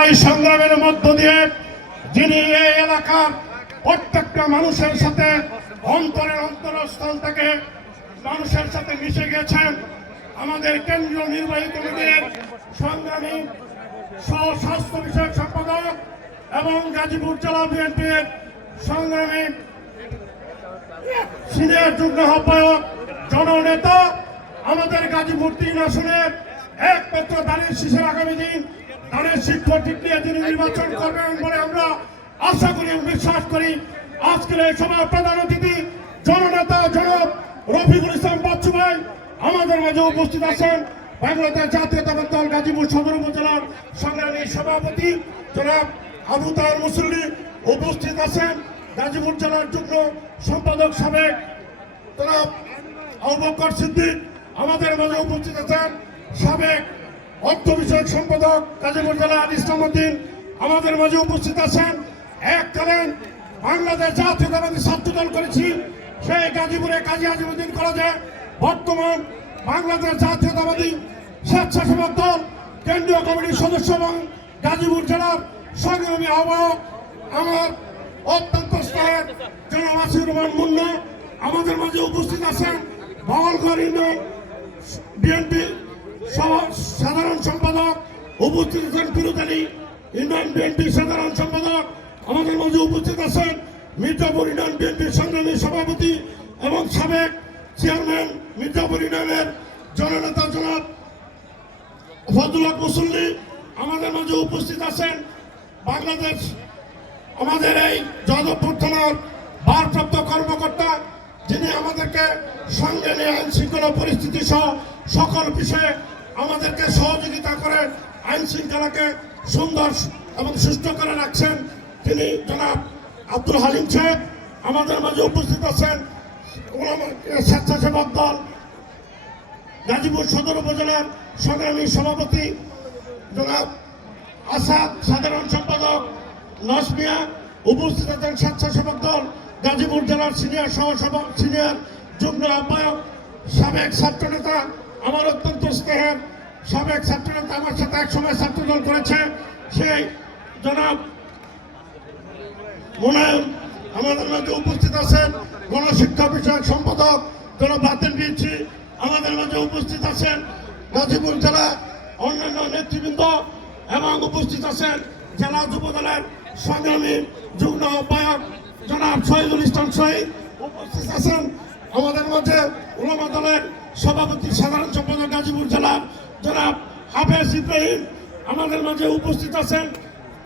লড়াই সংগ্রামের মধ্য দিয়ে যিনি এই এলাকার প্রত্যেকটা মানুষের সাথে অন্তরের অন্তরস্থল থেকে মানুষের সাথে মিশে গেছেন, আমাদের কেন্দ্রীয় নির্বাহী কমিটির সংগ্রামী স্বাস্থ্য বিষয়ক সম্পাদক এবং গাজীপুর জেলা বিএনপির সংগ্রামী সিনিয়র যুগ্ম আহ্বায়ক জননেতা, আমাদের গাজীপুর ৩ আসনের একমাত্র দানের শীষের আগামী দিন দানের শিক্ষক নিয়ে যিনি নির্বাচন করবেন বলে আমরা আশা করি এবং বিশ্বাস করি। আজকের এই সভার প্রধান অতিথি জননেতা জনাব রফিকুল ইসলাম বাচ্চু ভাই আমাদের মাঝে উপস্থিত আছেন। বাংলাদেশ জাতীয়তাবাদী দল গাজীপুর সদর উপজেলার সংগ্রামী সভাপতি জনাব আবু তাহের মুসল্লি উপস্থিত আছেন। গাজীপুর জেলার যুগ্ম সম্পাদক সাবেক জনাব আবু বকর সিদ্দিক আমাদের মাঝে উপস্থিত আছেন। সাবেক অর্থ বিষয়ক সম্পাদক গাজীপুর জেলার ইসলামউদ্দিন আমাদের মাঝে উপস্থিত আছেন। এককালীন বাংলাদেশ জাতীয়তাবাদী ছাত্র দল করেছি সেই গাজীপুরে কাজী আজিমউদ্দিন কলেজে বর্তমান বাংলাদেশ জাতীয়তাবাদী স্বেচ্ছাসেবক দল কেন্দ্রীয় কমিটির সদস্য এবং গাজীপুর জেলার সংগ্রামী আহ্বায়ক আমার অত্যন্ত স্নেহের জনাব আসিফুর রহমান মুন্না আমাদের মাঝে উপস্থিত আছেন। বাওয়ালগড় ইউনিয়ন বিএনপি সাধারণ সম্পাদক উপস্থিত আছেন। পিরোজপুর ইউনিয়ন বিএনপি সাধারণ সম্পাদক আমাদের মাঝে উপস্থিত আছেন। মির্জাপুর ইউনিয়ন বিএনপির সংগ্রামী সভাপতি এবং সাবেক চেয়ারম্যান মির্জাপুর ইউনিয়নের জননেতা জনাব ফজলুল মুসল্লি আমাদের মাঝে উপস্থিত আছেন। বাংলাদেশ আমাদের এই যাদবপুর থানার ভারপ্রাপ্ত কর্মকর্তা যিনি আমাদেরকে সঙ্গে নিয়ে আইন শৃঙ্খলা পরিস্থিতি সহ সকল বিষয়ে আমাদেরকে সহযোগিতা করে আইন শৃঙ্খলাকে সুন্দর এবং সুষ্ঠু করে রাখছেন, তিনি জনাব আব্দুল হালিম সাহেব আমাদের মাঝে উপস্থিত আছেন। স্বেচ্ছাসেবক দল গাজীপুর সদর উপজেলার সংগ্রামী সভাপতি জনাব আসাদ সাধারণ সম্পাদক নসমিয়া উপস্থিত আছেন। স্বেচ্ছাসেবক দল গাজীপুর জেলার সিনিয়র যুগ্ম আহ্বায়ক সাবেক ছাত্রনেতা আমার অত্যন্ত স্নেহের সাবেক ছাত্রনেতা আমার সাথে একসময় ছাত্রদল করেছে সেই জনাব মোনায়েম আমাদের মাঝে উপস্থিত আছেন। গণশিক্ষা বিষয়ক সম্পাদক জনাব বাতেন বিচ্ছি আমাদের মাঝে উপস্থিত আছেন। গাজীপুর জেলা অন্যান্য নেতৃবৃন্দ এবং উপস্থিত আছেন জেলা যুব দলের সংগ্রামী যুগ্ম আহ্বায়ক জনাব শহীদুল ইসলাম শহীদ উপস্থিত আছেন। আমাদের মাঝে উলামা দলের সভাপতি সাধারণ সম্পাদক গাজীপুর জেলার জনাব হাফেজ ইব্রাহিম আমাদের মাঝে উপস্থিত আছেন।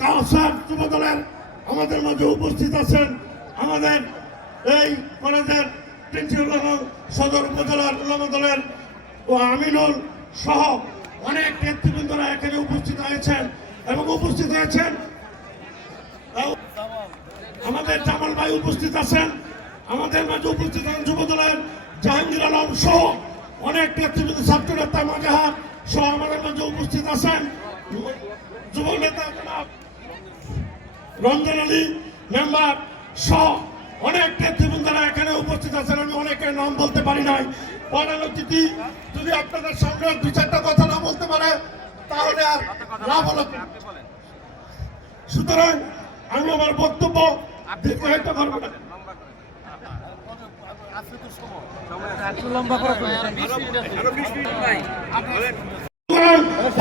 কাউসার যুব দলের আমাদের মাঝে উপস্থিত আছেন। আমাদের এই কলেজের প্রিন্সিপাল এবং সদর উপজেলার উলামা দলের ও আমিনুল সহ অনেক নেতৃবৃন্দরা এখানে উপস্থিত হয়েছেন এবং উপস্থিত হয়েছেন আমাদের জামাল ভাই উপস্থিত আছেন। আমাদের মাঝে উপস্থিত আছেন যুব দলের জাহাঙ্গীর আলম সহ অনেক নেতৃবৃন্দ ছাত্র নেতা মাজাহার সহ আমাদের মাঝে উপস্থিত আছেন। যুব নেতা রঞ্জন আলী মেম্বার সহ অনেক নেতৃবৃন্দরা এখানে উপস্থিত আছেন। আমি অনেকের নাম বলতে পারি নাই। প্রধান অতিথি যদি আপনাদের সামনে 2-4টা কথা না বলতে পারে তাহলে আর লাভ হলো। সুতরাং আমি আমার বক্তব্য দীর্ঘায়িত করব না।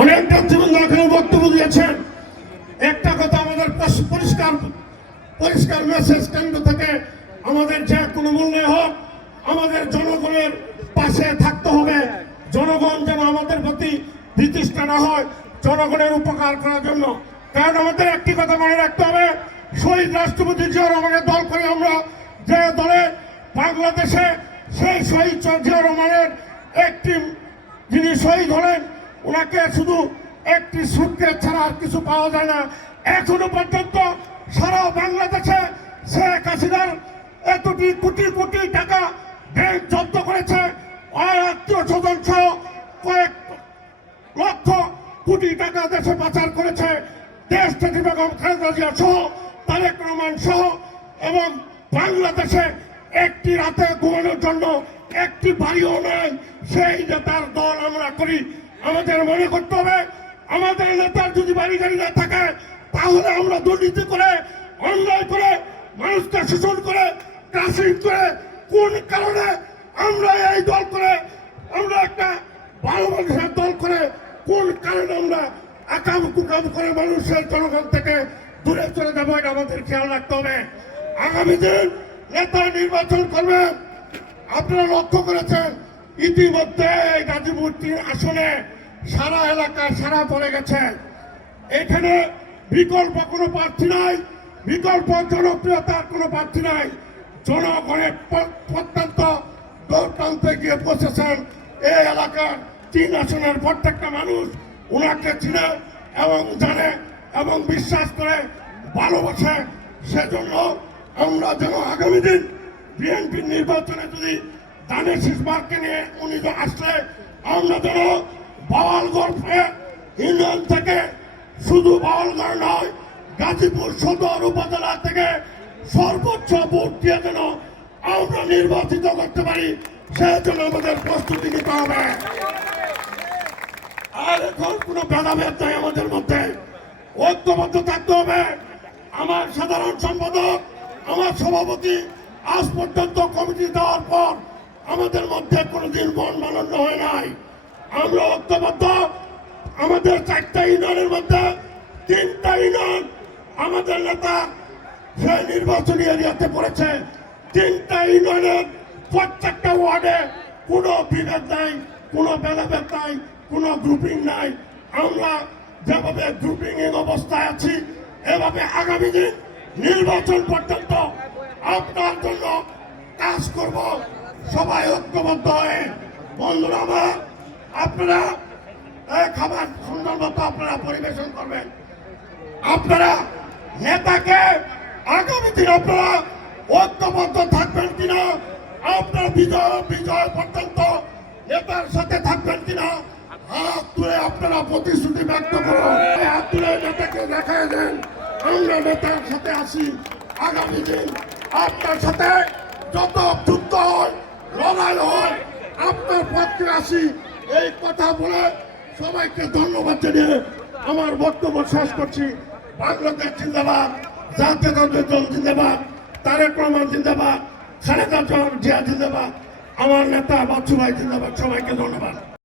অনেক নেতৃবৃন্দ এখানে বক্তব্য দিয়েছেন। একটা কথা আমাদের পরিষ্কার মেসেজ কেন্দ্র থেকে আমাদের যে কোনো মূল্যে হোক আমাদের জনগণের পাশে থাকতে হবে। জনগণ যেন আমাদের প্রতি বিতৃষ্ণা না হয়, জনগণের উপকার করার জন্য। কারণ আমাদের একটি কথা মনে রাখতে হবে, শহীদ রাষ্ট্রপতি জিয়া রহমানের দল করে আমরা যে দলে বাংলাদেশে সেই শহীদ জিয়া রহমানের একটি যিনি শহীদ হলেন ওনাকে শুধু একটি সুটকেস ছাড়া আর কিছু পাওয়া যায় না। এখনো পর্যন্ত সারা বাংলাদেশে শেখ হাসিনার এতটি কোটি কোটি টাকা ব্যাংক জব্দ করেছে, আত্মীয় স্বজন সহ কয়েক লক্ষ কোটি টাকা দেশে পাচার করেছে। দেশ থেকে বেগম খালেদা জিয়া সহ তারেক রহমান সহ এবং বাংলাদেশে একটি রাতে ঘুমানোর জন্য একটি বাড়িও নয় সেই যে তার দল আমরা করি। আমাদের মনে করতে হবে আমাদের নেতার যদি বাড়ি গাড়ি না থাকে তাহলে আমরা দুর্নীতি করে অন্যায় করে মানুষকে শোষণ করে ক্রাসিং করে কোন কারণে আমরা এই দল করে আমরা একটা ভালো মানুষের দল করে কোন কারণে আমরা আকাম কুকাম করে মানুষের জনগণ থেকে দূরে চলে যাবো এটা আমাদের খেয়াল রাখতে হবে। আগামী দিন নেতা নির্বাচন করবেন। আপনারা লক্ষ্য করেছেন ইতিমধ্যে গাজীপুর ৩ আসনে সারা এলাকায় সারা পড়ে গেছে। এখানে বিকল্প কোনো প্রার্থী নাই, বিকল্প জনপ্রিয়তার কোনো প্রার্থী নাই। জনগণের প্রত্যন্ত দৌড়প্রান্তে গিয়ে পৌঁছেছেন এই এলাকার ৩ আসনের প্রত্যেকটা মানুষ ওনাকে চিনে এবং জানে এবং বিশ্বাস করে ভালোবাসে। সেজন্য আমরা যেন আগামী দিন বিএনপির নির্বাচনে যদি ধানের শীষ মার্কে নিয়ে উনি আসলে আমরা যেন বাওয়ালগড় ইউনিয়ন থেকে শুধু বাওয়ালগড় নয় গাজীপুর সদর উপজেলা থেকে সর্বোচ্চ ভোট দিয়ে যেন আমরা নির্বাচিত করতে পারি সেজন্য আমাদের প্রস্তুতি নিতে হবে। আর এখন কোনো ভেদাভেদ নাই আমাদের মধ্যে, ঐক্যবদ্ধ থাকতে হবে। আমার সাধারণ সম্পাদক আমার সভাপতি আজ পর্যন্ত কমিটি দেওয়ার পর আমাদের মধ্যে কোনোদিন মন মানন্য হয় নাই। আমরা ঐক্যবদ্ধ। আমাদের 4টা ইউনিয়নের মধ্যে 3টা ইউনিয়ন আমাদের নেতা সে নির্বাচনী এরিয়াতে পড়েছে। 3টা ইউনিয়নের প্রত্যেকটা ওয়ার্ডে কোনো বিভেদ নাই, কোনো ভেদাভেদ নাই, কোনো গ্রুপিং নাই। আমরা যেভাবে গ্রুপিং এর অবস্থায় আছি এভাবে আগামী দিন নির্বাচন পর্যন্ত আপনার জন্য কাজ করব। সবাই ঐক্যবদ্ধ হয়ে বন্ধুরা আমার আপনারা খাবার সুন্দর মতো আপনারা পরিবেশন করবেন। আপনারা নেতাকে আগামী দিন আপনারা ঐক্যবদ্ধ থাকবেন কিনা, আপনার বিজয় পর্যন্ত নেতার সাথে থাকবেন কিনা হাত তুলে আপনারা প্রতিশ্রুতি ব্যক্ত করুন। হাত তুলে নেতাকে দেখায় দেন আমরা নেতার সাথে আসি। আগামী দিন আপনার সাথে যত যুদ্ধ হয় লড়াই হয় আপনার পক্ষে আসি। এই কথা বলে সবাইকে ধন্যবাদ জানিয়ে আমার বক্তব্য শেষ করছি। বাংলাদেশ জিন্দাবাদ, জাতীয়তাবাদী দল জিন্দাবাদ, তারেক রহমান জিন্দাবাদ, খালেদা জিয়া জিন্দাবাদ, আমার নেতা বাচ্চু ভাই জিন্দাবাদ। সবাইকে ধন্যবাদ।